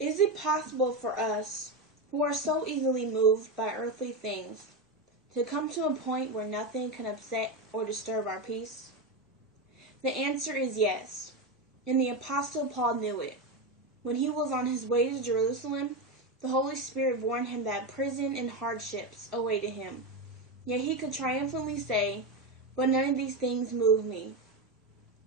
Is it possible for us, who are so easily moved by earthly things, to come to a point where nothing can upset or disturb our peace? The answer is yes, and the Apostle Paul knew it. When he was on his way to Jerusalem, the Holy Spirit warned him that prison and hardships awaited him. Yet he could triumphantly say, "But none of these things move me."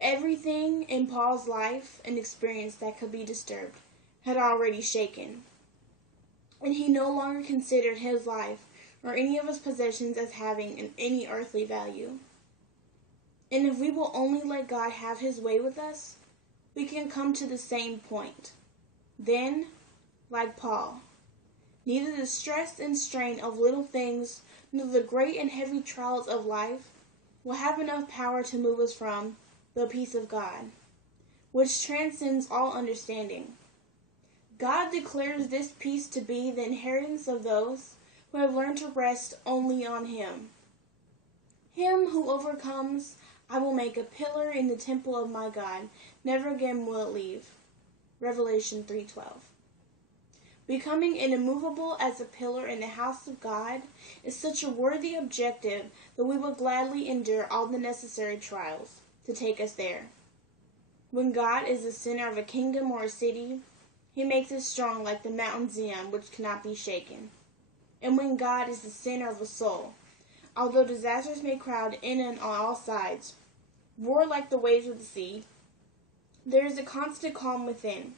Everything in Paul's life and experience that could be disturbed had already shaken, and he no longer considered his life or any of his possessions as having any earthly value. And if we will only let God have his way with us, we can come to the same point. Then, like Paul, neither the stress and strain of little things nor the great and heavy trials of life will have enough power to move us from the peace of God, which transcends all understanding. God declares this peace to be the inheritance of those who have learned to rest only on him. Him who overcomes, I will make a pillar in the temple of my God. Never again will it leave. Revelation 3:12. Becoming immovable as a pillar in the house of God is such a worthy objective that we will gladly endure all the necessary trials to take us there. When God is the center of a kingdom or a city, he makes it strong like the mountain Zion, which cannot be shaken. And when God is the center of a soul, although disasters may crowd in and on all sides, roar like the waves of the sea, there is a constant calm within.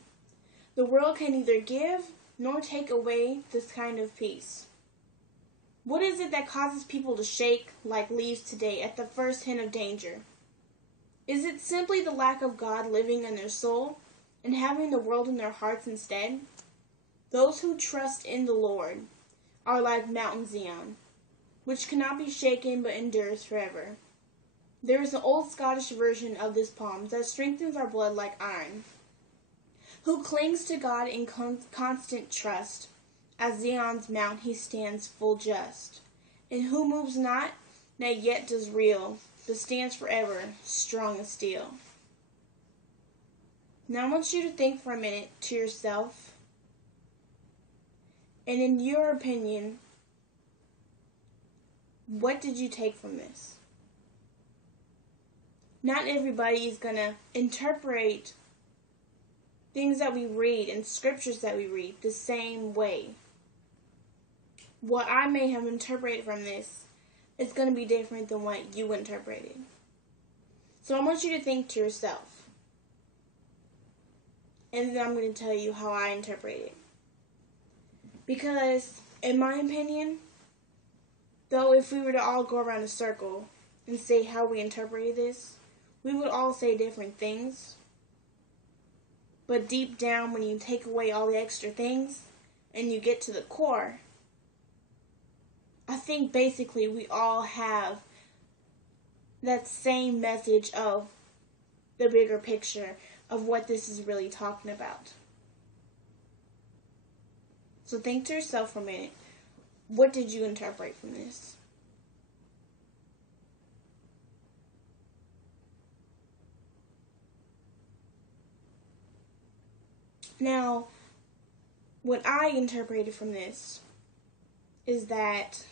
The world can neither give nor take away this kind of peace. What is it that causes people to shake like leaves today at the first hint of danger? Is it simply the lack of God living in their soul and having the world in their hearts instead? Those who trust in the Lord are like Mount Zion, which cannot be shaken but endures forever. There is an old Scottish version of this poem that strengthens our blood like iron. Who clings to God in constant trust, as Zion's mount he stands full just, and who moves not, nay yet does reel, but stands forever, strong as steel. Now I want you to think for a minute to yourself, and in your opinion, what did you take from this? Not everybody is going to interpret things that we read and scriptures that we read the same way. What I may have interpreted from this is going to be different than what you interpreted. So I want you to think to yourself. And then I'm going to tell you how I interpret it. Because, in my opinion, though if we were to all go around a circle and say how we interpreted this, we would all say different things. But deep down, when you take away all the extra things and you get to the core, I think basically we all have that same message of the bigger picture of what this is really talking about. So think to yourself for a minute, what did you interpret from this? Now, what I interpreted from this is that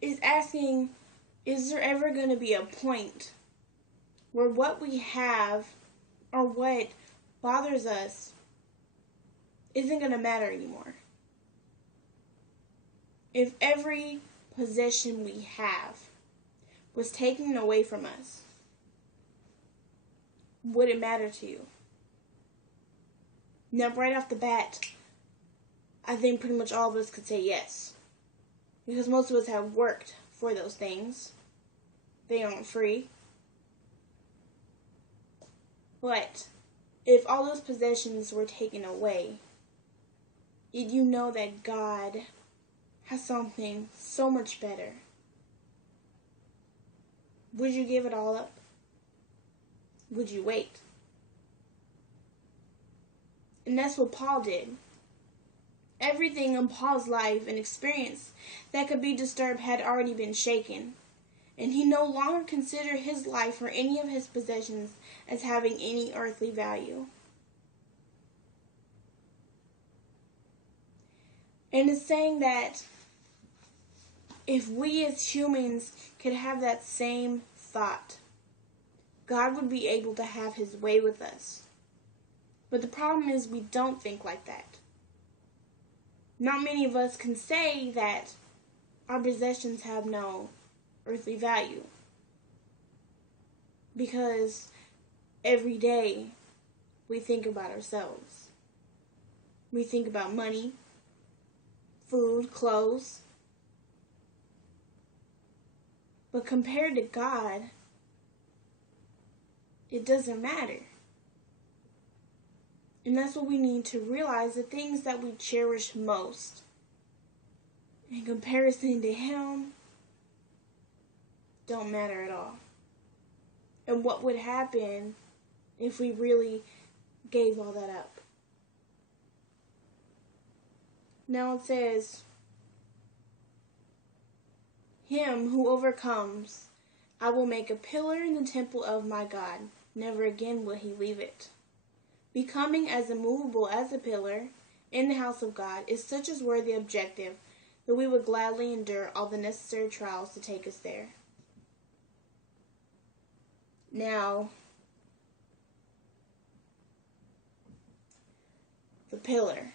is asking, is there ever going to be a point where what we have or what bothers us isn't going to matter anymore? If every possession we have was taken away from us, would it matter to you? Now, right off the bat, I think pretty much all of us could say yes. Because most of us have worked for those things. They aren't free. But if all those possessions were taken away, did you know that God has something so much better? Would you give it all up? Would you wait? And that's what Paul did. Everything in Paul's life and experience that could be disturbed had already been shaken. and he no longer considered his life or any of his possessions as having any earthly value. And it's saying that if we as humans could have that same thought, God would be able to have his way with us. But the problem is we don't think like that. Not many of us can say that our possessions have no earthly value. Because every day we think about ourselves. We think about money, food, clothes. But compared to God, it doesn't matter. And that's what we need to realize, the things that we cherish most, in comparison to him, don't matter at all. And what would happen if we really gave all that up? Now it says, him who overcomes, I will make a pillar in the temple of my God. Never again will he leave it. Becoming as immovable as a pillar in the house of God is such a worthy objective that we would gladly endure all the necessary trials to take us there. Now, the pillar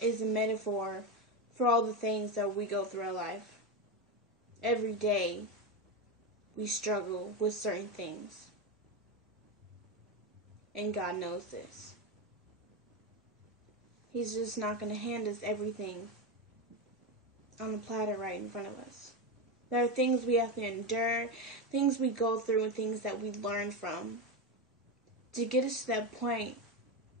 is a metaphor for all the things that we go through our life. Every day, we struggle with certain things. And God knows this. He's just not going to hand us everything on a platter right in front of us. There are things we have to endure, things we go through, and things that we learn from to get us to that point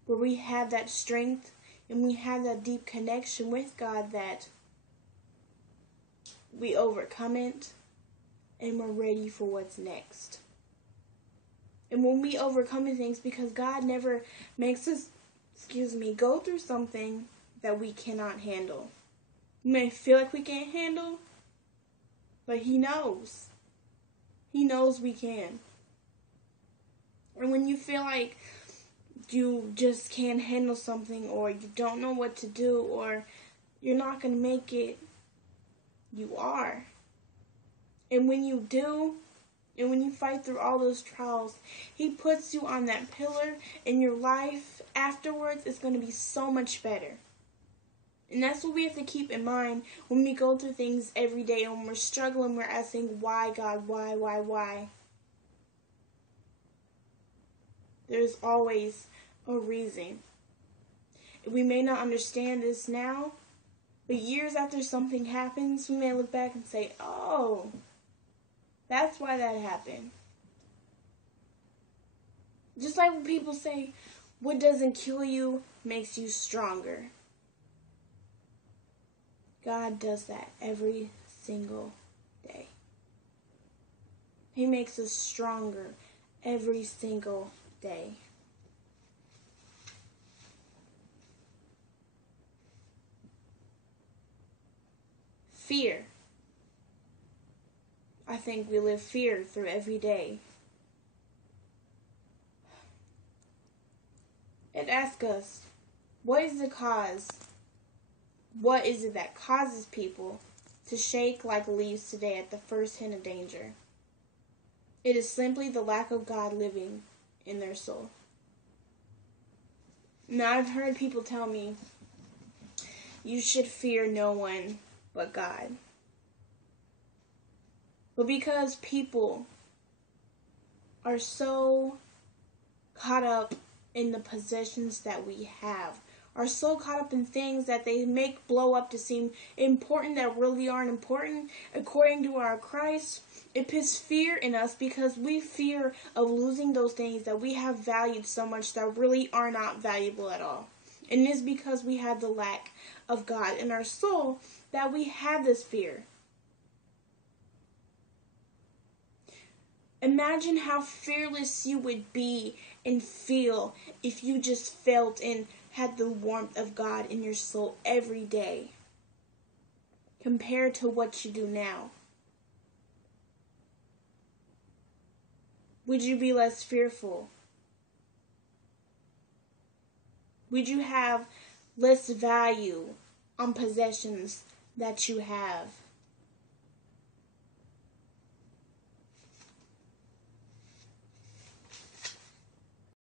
where we have that strength and we have that deep connection with God, that we overcome it and we're ready for what's next. And when we overcome things, because God never makes us, go through something that we cannot handle. We may feel like we can't handle, but he knows. He knows we can. And when you feel like you just can't handle something, or you don't know what to do, or you're not going to make it, you are. And when you do, and when you fight through all those trials, he puts you on that pillar, and your life afterwards is going to be so much better. And that's what we have to keep in mind when we go through things every day, and when we're struggling, we're asking, why, God, why? There's always a reason. We may not understand this now, but years after something happens, we may look back and say, oh, that's why that happened. Just like when people say, what doesn't kill you makes you stronger. God does that every single day. He makes us stronger every single day. Fear. I think we live fear through every day. It asks us, what is the cause? What is it that causes people to shake like leaves today at the first hint of danger? It is simply the lack of God living in their soul. Now, I've heard people tell me, you should fear no one but God. But because people are so caught up in the possessions that we have, are so caught up in things that they make blow up to seem important that really aren't important, according to our Christ, it puts fear in us because we fear of losing those things that we have valued so much that really are not valuable at all. And it is because we have the lack of God in our soul that we have this fear. Imagine how fearless you would be and feel if you just felt and had the warmth of God in your soul every day compared to what you do now. Would you be less fearful? Would you have less value on possessions that you have?